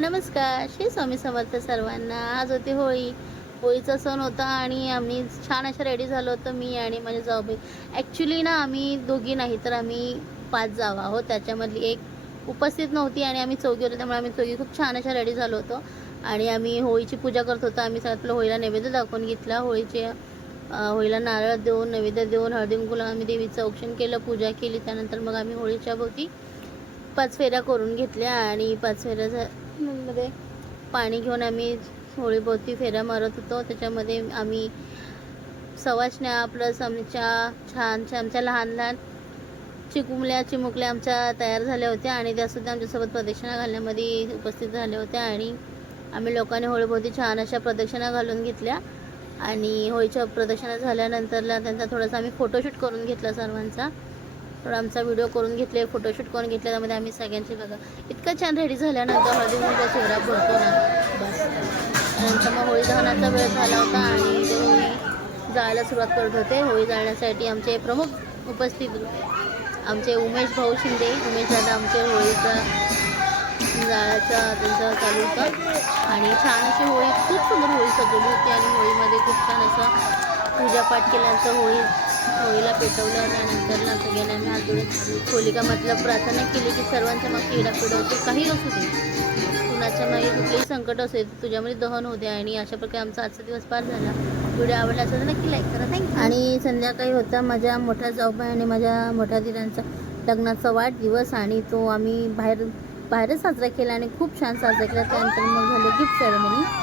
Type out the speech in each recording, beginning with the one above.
नमस्कार. श्री स्वामी समर्थ सर्वांना. आज होती होळी. होळीचा सण होता आणि आम्ही छान अशा रेडी झालो होतो, मी आणि माझे जाऊबाई. ॲक्च्युली ना आम्ही दोघी नाही तर आम्ही 5 जावा आहोत. त्याच्यामधली एक उपस्थित नव्हती आणि आम्ही चौघी होतो, त्यामुळे आम्ही चौघी खूप छान अशा रेडी झालो होतो आणि आम्ही होळीची पूजा करत होतो. आम्ही सगळ्यात पहिलं होळीला नैवेद्य दाखवून घेतला. होळीला नारळ देऊन, नैवेद्य देऊन, हळदी कुंकू आम्ही देवीचं औक्षण केलं, पूजा केली. त्यानंतर मग आम्ही होळीच्या भोवती 5 फेऱ्या करून घेतल्या आणि 5 फेऱ्यामध्ये पाणी घेऊन आम्ही होळीभोवती फेऱ्या मारत होतो. त्याच्यामध्ये आम्ही सवाष्ण्या प्लस आमच्या लहान लहान चिमुकल्या आमच्या तयार झाल्या होत्या आणि त्यासुद्धा आमच्यासोबत प्रदक्षिणा घालण्यामध्ये उपस्थित झाल्या होत्या आणि आम्ही लोकांनी होळीभोवती छान अशा प्रदक्षिणा घालून घेतल्या आणि होळीच्या प्रदक्षिणा झाल्यानंतरला त्यांचा थोडासा आम्ही फोटोशूट करून घेतला सर्वांचा. थोडा आमचा व्हिडिओ करून घेतले, फोटोशूट करून घेतले. त्यामध्ये आम्ही सगळ्यांचे बघा इतकं छान रेडी झाल्यानंतर हळदी कुंकूचा चेहरा भरतो ना बस. त्यानंतर मग होळी दहनाचा वेळ झाला होता आणि ते होळी जाळायला सुरुवात करत होते. होळी जाळण्यासाठी आमचे प्रमुख उपस्थित आमचे उमेश भाऊ शिंदे, उमेश दादा आमचे होळीचा जाळाचा त्यांचं चालू होतं आणि छान अशी होळी, खूप सुंदर होळी सजवली होती आणि होळीमध्ये खूप छान असा पूजापाठ केल्यानंतर होळीला पेटवलं. त्यानंतर सगळ्यांनी आम्ही हात जोडून होलिका मतलब प्रार्थना केली की सर्वांच्या मागे इडापिडा होते, काही असू दे, कुणाच्या मागे कुठलेही संकट असेल तुझ्यामध्ये दहन होते. आणि अशा प्रकारे आमचा आजचा दिवस पार झाला. व्हिडिओ आवडला असेल तर नक्की लाईक करा, थँक्यू. आणि संध्याकाळी होता माझ्या मोठ्या जाऊबाई आणि माझ्या मोठ्या दिरांचा लग्नाचा वाढदिवस आणि तो आम्ही बाहेरच साजरा केला आणि खूप छान साजरा केला. त्यानंतर मग झाली गिफ्ट सेरेमनी.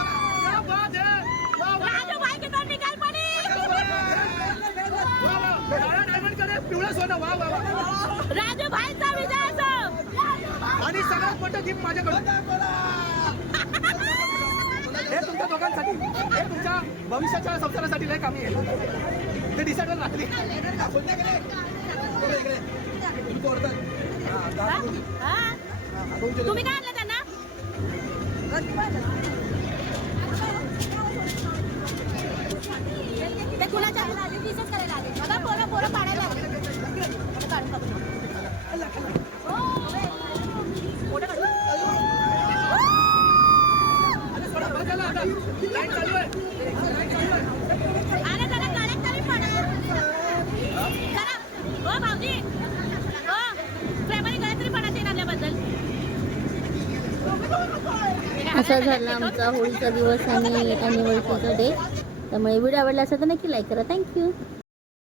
आणि सगळ्यात मोठं गिफ्ट माझ्याकडून हे तुमच्या दोघांसाठी, हे तुमच्या भविष्याच्या संसारासाठी लय कामी आहे. ते डिसाईड राखली. तुम्ही काय आणलं त्यांना? ते कुणाच्या दिसच करायला आले बघा. पोरं पाडायला आले. असा झाला आमचा होळीचा दिवस आणि अॅनिव्हर्सरीचा डे. त्यामुळे व्हिडिओ आवडला असेल तर नक्की लाईक करा, थँक्यू.